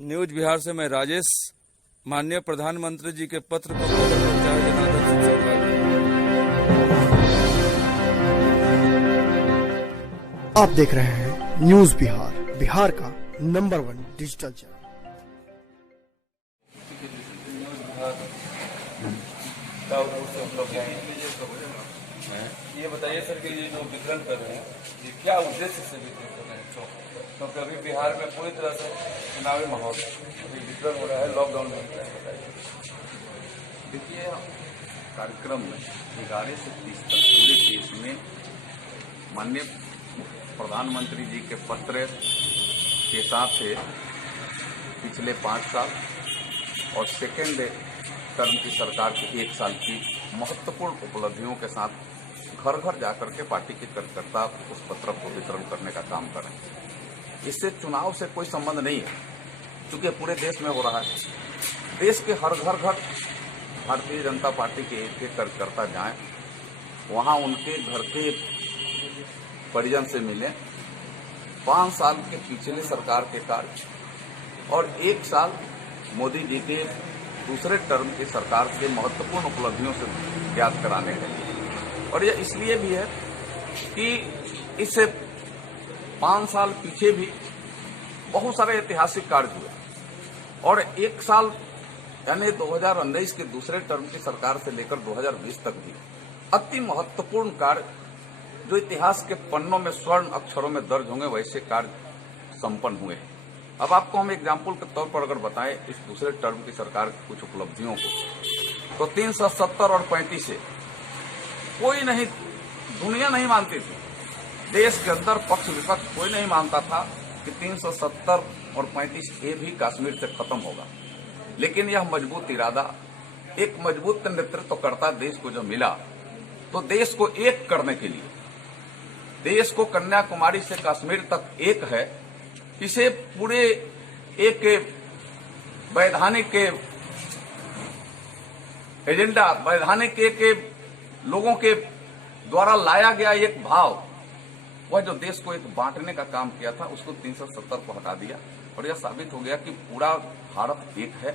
News Bihar से मैं राजेश। माननीय प्रधानमंत्री जी के पत्र को पहुंचाया जनार्दन सिंह सरकार। आप देख रहे हैं न्यूज बिहार, बिहार का नंबर 1 डिजिटल चैनल। ये बताइए सर कि ये जो वितरण कर रहे हैं ये क्या उद्देश्य से वितरण कर रहे हैं? क्योंकि अभी बिहार में पूरी तरह से चुनावी माहौल अभी वितरण हो रहा है, लॉकडाउन में बताइए। देखिए, कार्यक्रम में 11 से 30 तक पूरे देश में माननीय प्रधानमंत्री जी के पत्र के साथ पिछले 5 साल और सेकेंड टर्म की सरकार की 1 साल की महत्वपूर्ण उपलब्धियों के साथ घर घर जाकर के पार्टी के कार्यकर्ता उस पत्र को वितरण करने का काम कर रहे हैं। इससे चुनाव से कोई संबंध नहीं है, क्योंकि पूरे देश में हो रहा है। देश के हर घर भारतीय जनता पार्टी के एक कार्यकर्ता जाएं, वहां उनके घर के परिजन से मिलें, 5 साल के पिछले सरकार के कार्य और 1 साल मोदी जी के दूसरे टर्म की सरकार के महत्वपूर्ण उपलब्धियों से ज्ञात कराने के लिए। और यह इसलिए भी है कि इससे 5 साल पीछे भी बहुत सारे ऐतिहासिक कार्य हुए और 1 साल यानी 2019 के दूसरे टर्म की सरकार से लेकर 2020 तक भी अति महत्वपूर्ण कार्य जो इतिहास के पन्नों में स्वर्ण अक्षरों में दर्ज होंगे वैसे कार्य संपन्न हुए हैं। अब आपको हम एग्जाम्पल के तौर पर अगर बताएं इस दूसरे टर्म की सरकार की कुछ उपलब्धियों को, तो 370 और 35 से कोई नहीं, दुनिया नहीं मानती थी, देश के अंदर पक्ष विपक्ष कोई नहीं मानता था कि 370 और 35A भी कश्मीर से खत्म होगा। लेकिन यह मजबूत इरादा, एक मजबूत नेतृत्वकर्ता देश को जो मिला, तो देश को एक करने के लिए, देश को कन्याकुमारी से कश्मीर तक एक है, इसे पूरे एक वैधानिक एजेंडा, वैधानिक एक लोगों के द्वारा लाया गया एक भाव, वह जो देश को एक बांटने का काम किया था, उसको 370 को हटा दिया और यह साबित हो गया कि पूरा भारत एक है।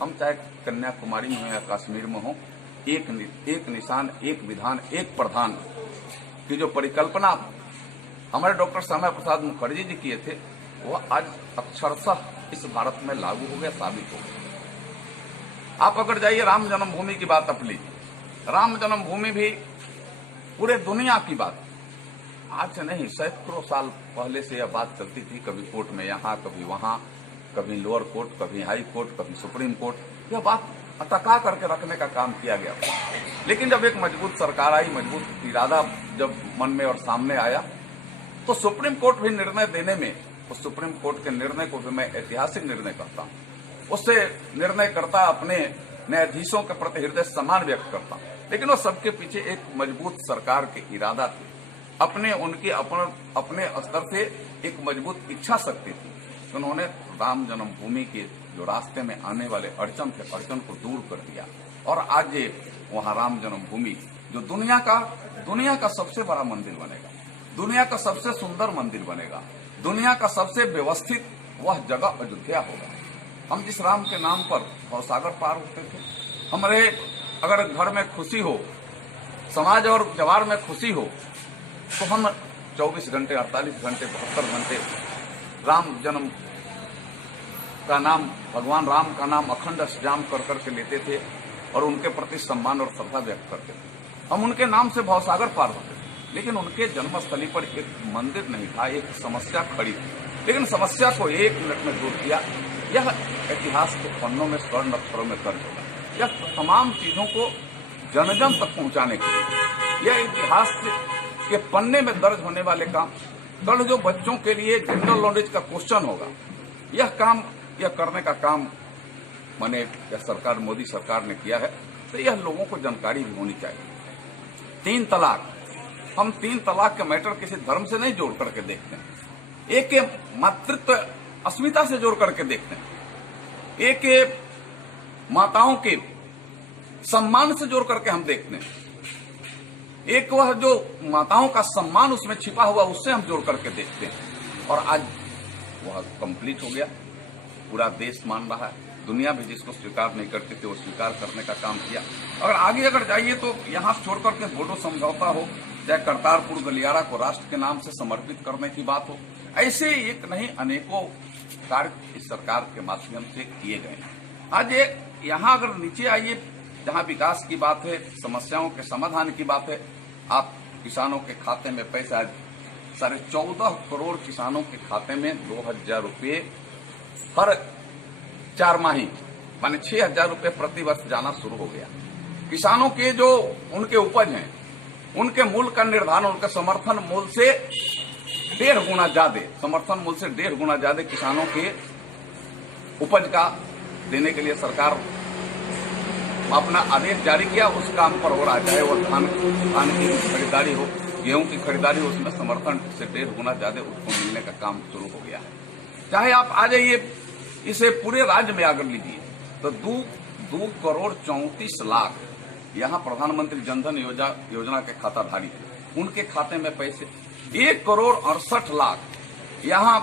हम चाहे कन्याकुमारी में हो या कश्मीर में हो, एक निशान, एक विधान, एक प्रधान की जो परिकल्पना हमारे डॉक्टर श्यामा प्रसाद मुखर्जी जी किए थे, वह आज अक्षरशः इस भारत में लागू हो गया, साबित हो गया। आप अगर जाइए राम जन्मभूमि की बात आप लीजिए, राम जन्मभूमि भी पूरे दुनिया की बात, आज से नहीं सैकड़ों साल पहले से यह बात चलती थी, कभी कोर्ट में यहाँ, कभी वहां, कभी लोअर कोर्ट, कभी हाई कोर्ट, कभी सुप्रीम कोर्ट, यह बात अटका करके रखने का काम किया गया। लेकिन जब एक मजबूत सरकार आई, मजबूत इरादा जब मन में और सामने आया, तो सुप्रीम कोर्ट भी निर्णय देने में, उस सुप्रीम कोर्ट के निर्णय को भी मैं ऐतिहासिक निर्णय करता हूं, उससे निर्णय करता, अपने न्यायाधीशों के प्रति हृदय सम्मान व्यक्त करता। लेकिन वो सबके पीछे एक मजबूत सरकार के इरादा थे, अपने स्तर से एक मजबूत इच्छा शक्ति थी। उन्होंने राम जन्मभूमि के जो रास्ते में आने वाले अड़चन थे, अड़चन को दूर कर दिया और आज ये वहां राम जन्मभूमि जो दुनिया का सबसे बड़ा मंदिर बनेगा, दुनिया का सबसे सुंदर मंदिर बनेगा, दुनिया का सबसे व्यवस्थित वह जगह अयोध्या होगा। हम जिस राम के नाम पर भवसागर पार होते थे, हमारे अगर घर में खुशी हो, समाज और जवार में खुशी हो, तो हम 24 घंटे, 48 घंटे, 72 घंटे राम जन्म का नाम, भगवान राम का नाम अखंड जाम कर करके लेते थे और उनके प्रति सम्मान और श्रद्धा व्यक्त करते थे। हम उनके नाम से भवसागर पार होते थे, लेकिन उनके जन्मस्थली पर एक मंदिर नहीं था, एक समस्या खड़ी थी। लेकिन समस्या को 1 मिनट में दूर किया। यह इतिहास के पन्नों में स्वर्ण अक्षरों में दर्ज होगा। यह तमाम चीजों को जन जन तक पहुंचाने के लिए, यह इतिहास के पन्ने में दर्ज होने वाले काम, कल जो बच्चों के लिए जनरल नॉलेज का क्वेश्चन होगा, यह करने का काम मैंने यह सरकार, मोदी सरकार ने किया है। तो यह लोगों को जानकारी भी होनी चाहिए। 3 तलाक, हम 3 तलाक के मैटर किसी धर्म से नहीं जोड़ करके देखते हैं, एक मातृत्व अस्मिता से जोड़ करके देखते हैं, एक माताओं के सम्मान से जोड़ करके हम देखते हैं, एक वह जो माताओं का सम्मान उसमें छिपा हुआ उससे हम जोड़ करके देखते हैं। और आज वह कंप्लीट हो गया। पूरा देश मान रहा है। दुनिया भी जिसको स्वीकार नहीं करती थी वो स्वीकार करने का काम किया। अगर आगे अगर जाइए तो यहाँ छोड़कर के बोडो समझौता हो, चाहे करतारपुर गलियारा को राष्ट्र के नाम से समर्पित करने की बात हो, ऐसे एक नहीं अनेकों कार्य इस सरकार के माध्यम से किए गए हैं। आज यहाँ अगर नीचे आइए, जहाँ विकास की बात है, समस्याओं के समाधान की बात है, आप किसानों के खाते में पैसा 14.5 करोड़ किसानों के खाते में 2,000 रुपये हर 4 माही माने 6,000 रुपये प्रति वर्ष जाना शुरू हो गया। किसानों के जो उनके उपज हैं, उनके मूल्य का निर्धारण उनके समर्थन मूल्य से 1.5 गुना ज्यादा, समर्थन मूल्य से 1.5 गुना ज्यादा किसानों के उपज का देने के लिए सरकार अपना आदेश जारी किया। उस काम पर हो रहा है, चाहे वो धान की खरीदारी हो, गेहूं की खरीदारी हो, उसमें समर्थन से 1.5 गुना ज्यादा उसको मिलने का काम शुरू हो गया है। चाहे आप आ जाइए इसे पूरे राज्य में अगर लीजिए तो 2 करोड़ 34 लाख यहाँ प्रधानमंत्री जनधन योजना के खाताधारी थे, उनके खाते में पैसे 1 करोड़ 68 लाख यहाँ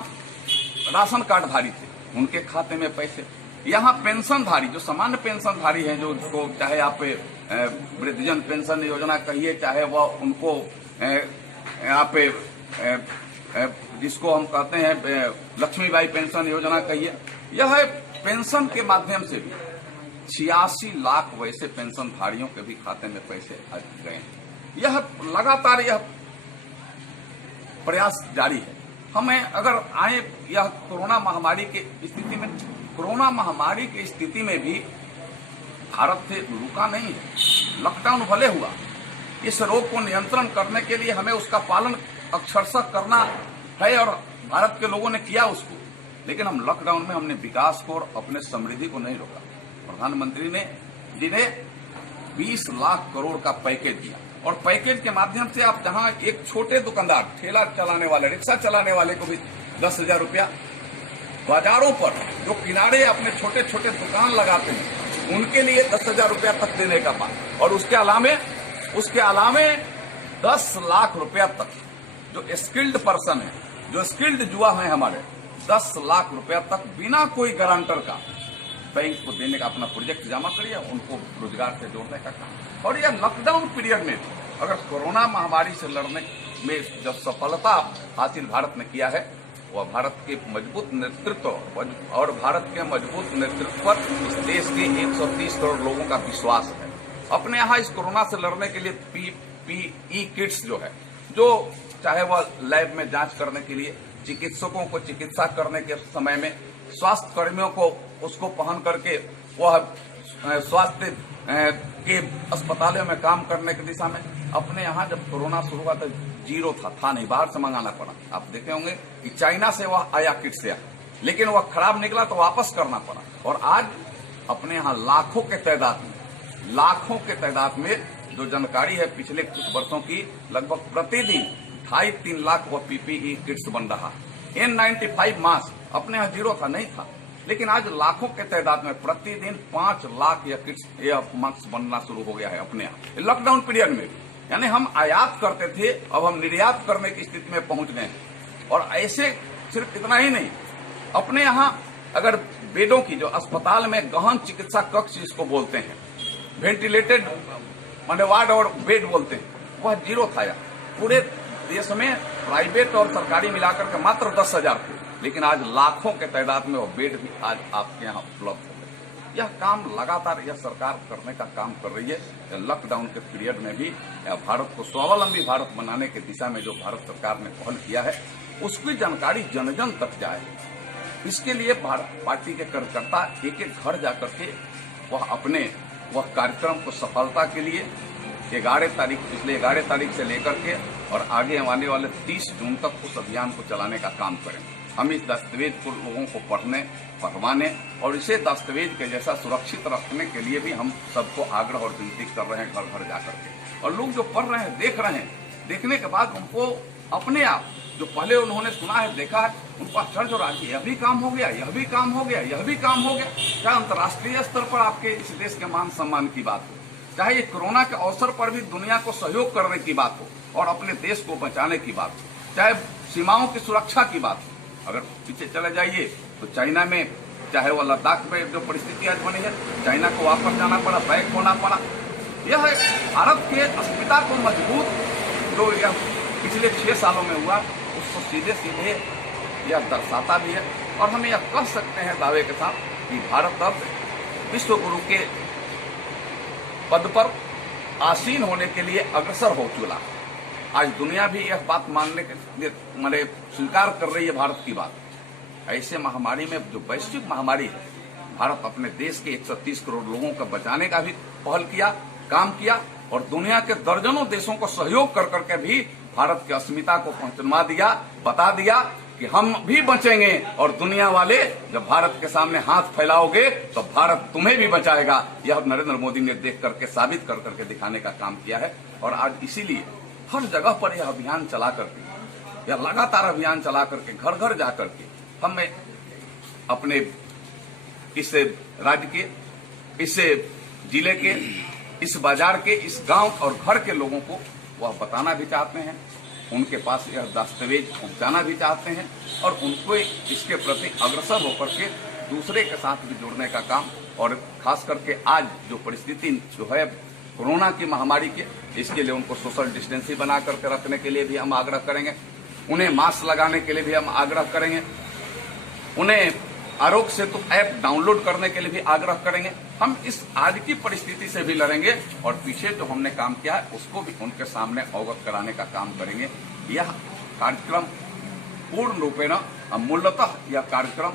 राशन कार्डधारी थे, उनके खाते में पैसे। यहाँ पेंशनधारी जो सामान्य पेंशनधारी हैं, जो चाहे आप वृद्धजन पेंशन योजना कहिए, चाहे वह उनको यहाँ पे जिसको हम कहते हैं लक्ष्मीबाई पेंशन योजना कहिए, यह पेंशन के माध्यम से भी 86 लाख वैसे पेंशनधारियों के भी खाते में पैसे आ गए हैं। यह लगातार यह प्रयास जारी है। हमें अगर आए यह कोरोना महामारी की स्थिति में, कोरोना महामारी की स्थिति में भी भारत से रुका नहीं है। लॉकडाउन भले हुआ, इस रोग को नियंत्रण करने के लिए हमें उसका पालन अक्षरशः करना है और भारत के लोगों ने किया उसको, लेकिन हम लॉकडाउन में हमने विकास को और अपने समृद्धि को नहीं रोका। प्रधानमंत्री ने जिन्हें 20 लाख करोड़ का पैकेज दिया, और पैकेज के माध्यम से आप जहां एक छोटे दुकानदार, ठेला चलाने वाले, रिक्शा चलाने वाले को भी 10,000 रुपया, बाजारों पर जो किनारे अपने छोटे छोटे दुकान लगाते हैं उनके लिए 10,000 रुपया तक देने का बात, और उसके अलावे 10 लाख रुपया तक जो स्किल्ड पर्सन है, जो स्किल्ड युवा है हमारे, 10 लाख रुपया तक बिना कोई गारंटर का बैंक को देने का अपना प्रोजेक्ट जमा करिए, उनको रोजगार से जोड़ने का काम। और यह लॉकडाउन पीरियड में अगर कोरोना महामारी से लड़ने में जो सफलता हासिल भारत ने किया है, वह भारत के मजबूत नेतृत्व और भारत के मजबूत नेतृत्व पर इस देश के 130 करोड़ लोगों का विश्वास है। अपने यहाँ इस कोरोना से लड़ने के लिए PPE किट्स जो है, जो चाहे वह लैब में जांच करने के लिए, चिकित्सकों को चिकित्सा करने के समय में, स्वास्थ्य कर्मियों को उसको पहन करके वह स्वास्थ्य के अस्पतालों में काम करने की दिशा में, अपने यहाँ जब कोरोना शुरू हुआ तो 0 था नहीं, बाहर से मंगाना पड़ा। आप देखे होंगे कि चाइना से वह आया, किट से आया, लेकिन वह खराब निकला तो वापस करना पड़ा। और आज अपने यहाँ लाखों के तादाद में जो जानकारी है पिछले कुछ वर्षों की, लगभग प्रतिदिन 2.5-3 लाख वह PPE किट्स बन रहा। N95 मास्क अपने यहाँ 0 था, नहीं था, लेकिन आज लाखों के तादाद में प्रतिदिन 5 लाख या किट्स या मास्क बनना शुरू हो गया है अपने यहाँ लॉकडाउन पीरियड में। यानी हम आयात करते थे, अब हम निर्यात करने की स्थिति में पहुंच गए हैं। और ऐसे सिर्फ इतना ही नहीं, अपने यहाँ अगर बेडों की, जो अस्पताल में गहन चिकित्सा कक्ष जिसको बोलते हैं, वेंटिलेटेड माने वार्ड और बेड बोलते हैं, वह 0 था। पूरे देश में प्राइवेट और सरकारी मिलाकर के मात्र 10,000 थे, लेकिन आज लाखों के तादाद में वो बेड भी आज आपके यहाँ उपलब्ध हो गए। यह काम लगातार यह सरकार करने का काम कर रही है। लॉकडाउन के पीरियड में भी भारत को स्वावलंबी भारत बनाने की दिशा में जो भारत सरकार ने पहल किया है, उसकी जानकारी जन जन तक जाए। इसके लिए भारत पार्टी के कार्यकर्ता एक एक घर जाकर के वह कार्यक्रम को सफलता के लिए 11 तारीख से लेकर के और आगे आने वाले 30 जून तक उस अभियान को चलाने का काम करें। हम इस दस्तावेज को लोगों को पढ़वाने और इसे दस्तावेज के जैसा सुरक्षित रखने के लिए भी हम सबको आग्रह और विनती कर रहे हैं घर घर जाकर के। और लोग जो पढ़ रहे हैं, देख रहे हैं, देखने के बाद उनको अपने आप जो पहले उन्होंने सुना है, देखा है, उनको आश्चर्य हो रहा है, यह भी काम हो गया, यह भी काम हो गया, यह भी काम हो गया। क्या अंतर्राष्ट्रीय स्तर पर आपके इस देश के मान सम्मान की बात हो, चाहे ये कोरोना के अवसर पर भी दुनिया को सहयोग करने की बात हो और अपने देश को बचाने की बात हो, चाहे सीमाओं की सुरक्षा की बात हो। अगर पीछे चले जाइए तो चाइना में चाहे वो लद्दाख में जो परिस्थिति आज बनी है, चाइना को वापस जाना पड़ा, बैक होना पड़ा। यह भारत के अस्मिता को मजबूत जो यह पिछले 6 सालों में हुआ उसको सीधे सीधे यह दर्शाता भी है। और हम यह कह सकते हैं दावे के साथ कि भारत अब विश्व गुरु के पद पर आसीन होने के लिए अग्रसर हो चुका। आज दुनिया भी यह बात मानने के लिए माने स्वीकार कर रही है भारत की बात। ऐसे महामारी में जो वैश्विक महामारी है, भारत अपने देश के 130 करोड़ लोगों का बचाने का भी पहल किया, काम किया और दुनिया के दर्जनों देशों को सहयोग कर करके भी भारत की अस्मिता को पहचान दिया, बता दिया कि हम भी बचेंगे और दुनिया वाले जब भारत के सामने हाथ फैलाओगे तो भारत तुम्हें भी बचाएगा। यह नरेंद्र मोदी ने देख करके साबित कर करके दिखाने का काम किया है। और आज इसीलिए हर जगह पर यह अभियान चला करके, यह लगातार अभियान चला करके घर घर जा करके हमें अपने इस राज्य के, इस जिले के, इस बाजार के, इस गांव और घर के लोगों को वह बताना भी चाहते हैं, उनके पास यह दस्तावेज पहुंचाना भी चाहते हैं और उनको इसके प्रति अग्रसर होकर के दूसरे के साथ भी जुड़ने का काम। और खास करके आज जो परिस्थिति जो है कोरोना की महामारी के, इसके लिए उनको सोशल डिस्टेंसिंग बना करके रखने के लिए भी हम आग्रह करेंगे, उन्हें मास्क लगाने के लिए भी हम आग्रह करेंगे, उन्हें आरोग्य सेतु ऐप डाउनलोड करने के लिए भी आग्रह करेंगे। हम इस आज की परिस्थिति से भी लड़ेंगे और पीछे जो हमने काम किया है उसको भी उनके सामने अवगत कराने का काम करेंगे। यह कार्यक्रम पूर्ण रूपेण मूलतः यह कार्यक्रम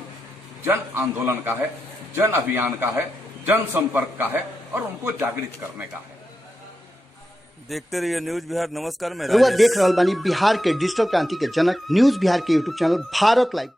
जन आंदोलन का है, जन अभियान का है, जन संपर्क का है और उनको जागृत करने का है। देखते रहिए न्यूज बिहार। नमस्कार, मैं देख रहल बानी बिहार के डिजिटल क्रांति के जनक न्यूज बिहार के यूट्यूब चैनल भारत लाइव।